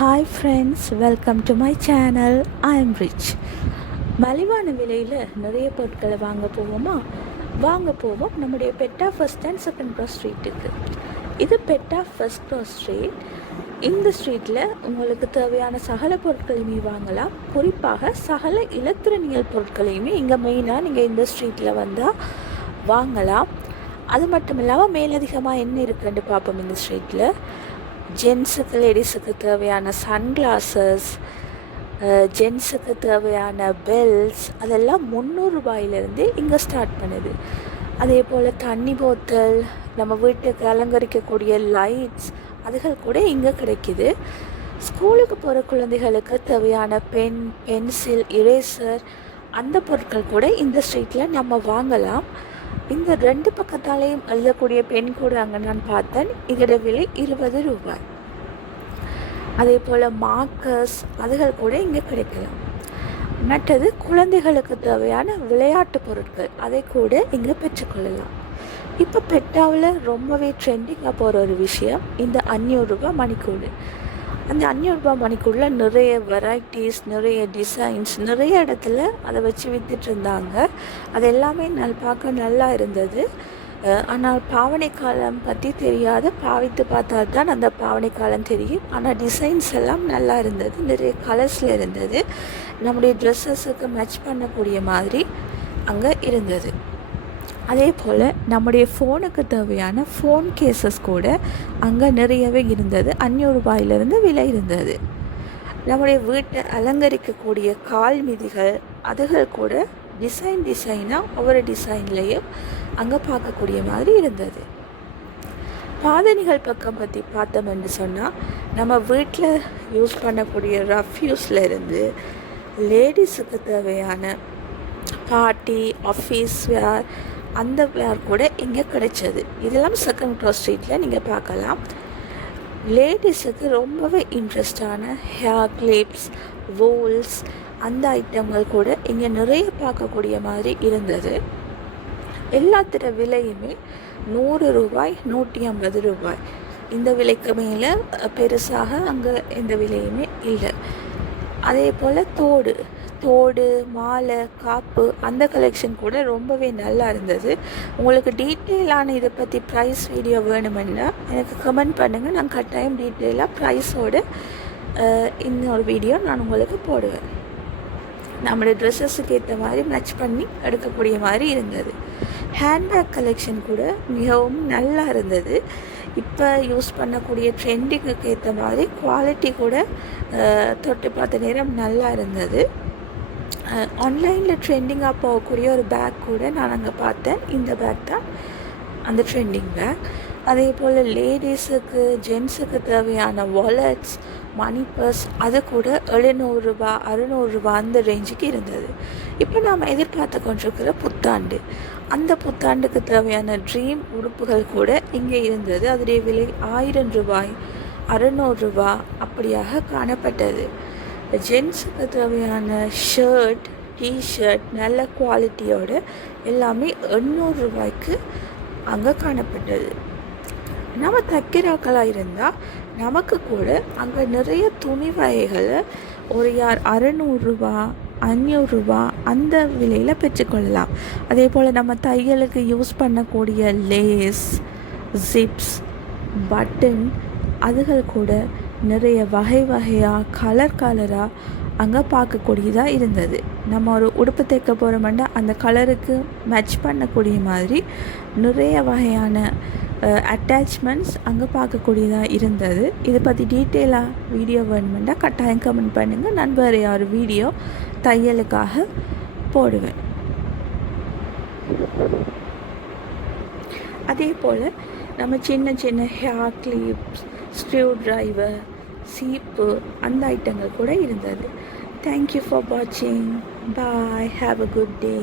Hi friends, welcome to my channel. I am rich. மலிவான விலையில் நிறைய பொருட்களை வாங்க போவோம். நம்முடைய பெட்டா ஃபர்ஸ்ட் அண்ட் செகண்ட் க்ராஸ் ஸ்ட்ரீட்டுக்கு. இது பெட்டா ஃபர்ஸ்ட் க்ராஸ் ஸ்ட்ரீட். இந்த ஸ்ட்ரீட்டில் உங்களுக்கு தேவையான சகல பொருட்களையுமே வாங்கலாம். குறிப்பாக சகல இலத்திரனியல் பொருட்களையுமே இங்கே மெயினாக நீங்கள் இந்த ஸ்ட்ரீட்டில் வந்தால் வாங்கலாம். அது மட்டும் இல்லாமல் மேலதிகமாக என்ன இருக்குன்னு பார்ப்போம். இந்த ஸ்ட்ரீட்டில் ஜென்ஸுக்கு லேடிஸுக்கு தேவையான சன்கிளாஸஸ், ஜென்ஸுக்கு தேவையான பெல்ட்ஸ், அதெல்லாம் 300 ரூபாயிலேருந்து இங்கே ஸ்டார்ட் பண்ணுது. அதே போல் தண்ணி போத்தல், நம்ம வீட்டுக்கு அலங்கரிக்கக்கூடிய லைட்ஸ், அதுகள் கூட இங்கே கிடைக்கிது. ஸ்கூலுக்கு போகிற குழந்தைகளுக்கு தேவையான பென், பென்சில், இரேசர், அந்த பொருட்கள் கூட இந்த ஸ்ட்ரீட்டில் நம்ம வாங்கலாம். இந்த 2 பக்கத்தாலேயும் எழுதக்கூடிய பென் கூட அங்கே நான் பார்த்தேன். இதோட விலை 20 ரூபாய். அதே போல் மார்க்கர்ஸ், அதுகள் கூட இங்கே கிடைக்கலாம். மற்றது குழந்தைகளுக்கு தேவையான விளையாட்டு பொருட்கள், அதை கூட இங்கே பெற்றுக்கொள்ளலாம். இப்போ பெட்டாவில் ரொம்பவே ட்ரெண்டிங்காக போகிற ஒரு விஷயம் இந்த 500 ரூபாய் மணிக்கூடு. அந்த 500 ரூபாய் மணிக்குள்ளே நிறைய வெரைட்டிஸ், நிறைய டிசைன்ஸ், நிறைய இடத்துல அதை வச்சு விற்றுட்டு இருந்தாங்க. அது எல்லாமே பார்க்க நல்லா இருந்தது. ஆனால் பாவனை காலம் பற்றி தெரியாது. பாவித்து பார்த்தால் தான் அந்த பாவனை காலம் தெரியும். ஆனால் டிசைன்ஸ் எல்லாம் நல்லா இருந்தது. நிறைய கலர்ஸில் இருந்தது. நம்முடைய ட்ரெஸ்ஸஸுக்கு மேட்ச் பண்ணக்கூடிய மாதிரி அங்கே இருந்தது. அதே போல் நம்முடைய ஃபோனுக்கு தேவையான ஃபோன் கேஸஸ் கூட அங்கே நிறையவே இருந்தது. 500 ரூபாயிலிருந்து விலை இருந்தது. நம்முடைய வீட்டை அலங்கரிக்கக்கூடிய கால் மிதிகள், அதுகள் கூட டிசைனாக ஒவ்வொரு டிசைன்லேயும் அங்கே பார்க்கக்கூடிய மாதிரி இருந்தது. பாதணிகள் பக்கம் பற்றி பார்த்தோம் என்று சொன்னால், நம்ம வீட்டில் யூஸ் பண்ணக்கூடிய ரஃப்யூஸில் இருந்து லேடிஸுக்கு தேவையான பார்ட்டி, ஆஃபீஸ் வேர், அந்த வேர் கூட இங்கே கிடைச்சது. இதெல்லாம் செகண்ட் க்ராஸ் ஸ்ட்ரீட்டில் நீங்கள் பார்க்கலாம். லேடிஸுக்கு ரொம்பவே இன்ட்ரெஸ்டான ஹேர் கிளிப்ஸ், வோல்ஸ், அந்த ஐட்டங்கள் கூட இங்கே நிறைய பார்க்கக்கூடிய மாதிரி இருந்தது. எல்லாத்தோட விலையுமே 100 ரூபாய், 150 ரூபாய். இந்த விலைக்கு மேலே பெருசாக அங்கே எந்த விலையுமே இல்லை. அதே போல் தோடு, மாலை, காப்பு, அந்த கலெக்ஷன் கூட ரொம்பவே நல்லா இருந்தது. உங்களுக்கு டீட்டெயிலான இதை பற்றி ப்ரைஸ் வீடியோ வேணுமென்னா எனக்கு கமெண்ட் பண்ணுங்கள். நான் கட்டாயம் டீட்டெயிலாக ப்ரைஸோடு இன்னொரு வீடியோ நான் உங்களுக்கு போடுவேன். நம்மளோட ட்ரெஸ்ஸஸுக்கு ஏற்ற மாதிரி மேட்ச் பண்ணி எடுக்கக்கூடிய மாதிரி இருந்தது. ஹேண்ட்பேக் கலெக்ஷன் கூட மிகவும் நல்லா இருந்தது. இப்போ யூஸ் பண்ணக்கூடிய ட்ரெண்டிங்குக்கு ஏற்ற மாதிரி குவாலிட்டி கூட தொட்டு பார்த்த நேரம் நல்லா இருந்தது. ஆன்லைனில் ட்ரெண்டிங்காக போகக்கூடிய ஒரு பேக் கூட நான் அங்கே பார்த்தேன். இந்த பேக் தான் அந்த ட்ரெண்டிங் பேக். அதே போல் லேடிஸுக்கு, ஜென்ஸுக்கு தேவையான வாலெட்ஸ், மணி பர்ஸ், அது கூட 700 ரூபா, 600 ரூபா அந்த ரேஞ்சுக்கு இருந்தது. இப்போ நாம் எதிர்பார்த்து கொண்டிருக்கிற புத்தாண்டு, அந்த புத்தாண்டுக்கு தேவையான ட்ரீம் உடுப்புகள் கூட இங்கே இருந்தது. அதனுடைய விலை 1000 ரூபாய், 600 ரூபா அப்படியாக காணப்பட்டது. ஜென்ஸுக்கு தேவையான ஷர்ட், டிஷர்ட் நல்ல குவாலிட்டியோடு எல்லாமே 800 ரூபாய்க்கு அங்கே காணப்பட்டது. நம்ம தைக்கிறாக்களாக இருந்தால் நமக்கு கூட அங்கே நிறைய துணி வகைகளை ஒரு 600 ரூபா, 500 ரூபா அந்த விலையில் பெற்றுக்கொள்ளலாம். அதே போல் நம்ம தையலுக்கு யூஸ் பண்ணக்கூடிய லேஸ், ஜிப்ஸ், பட்டன், அதுகள் கூட நிறைய வகையாக கலராக அங்கே பார்க்கக்கூடியதாக இருந்தது. நம்ம ஒரு உடுப்பு தைக்க போகிறோம்னா அந்த கலருக்கு மேட்ச் பண்ணக்கூடிய மாதிரி நிறைய வகையான அட்டாச்மெண்ட்ஸ் அங்கே பார்க்கக்கூடியதாக இருந்தது. இதை பற்றி டீட்டெயிலாக வீடியோ வேணுமெண்டா கட்டாயம் கமெண்ட் பண்ணுங்கள். நான் வேறு யார் வீடியோ தையலுக்காக போடுவேன். அதே போல் நம்ம சின்ன ஹேர் கிளிப்ஸ், ஸ்க்ரூ டிரைவர், சீப்பு, அந்த ஐட்டங்கள் கூட இருந்தது. தேங்க்யூ ஃபார் வாட்சிங். Bye. Have a good day.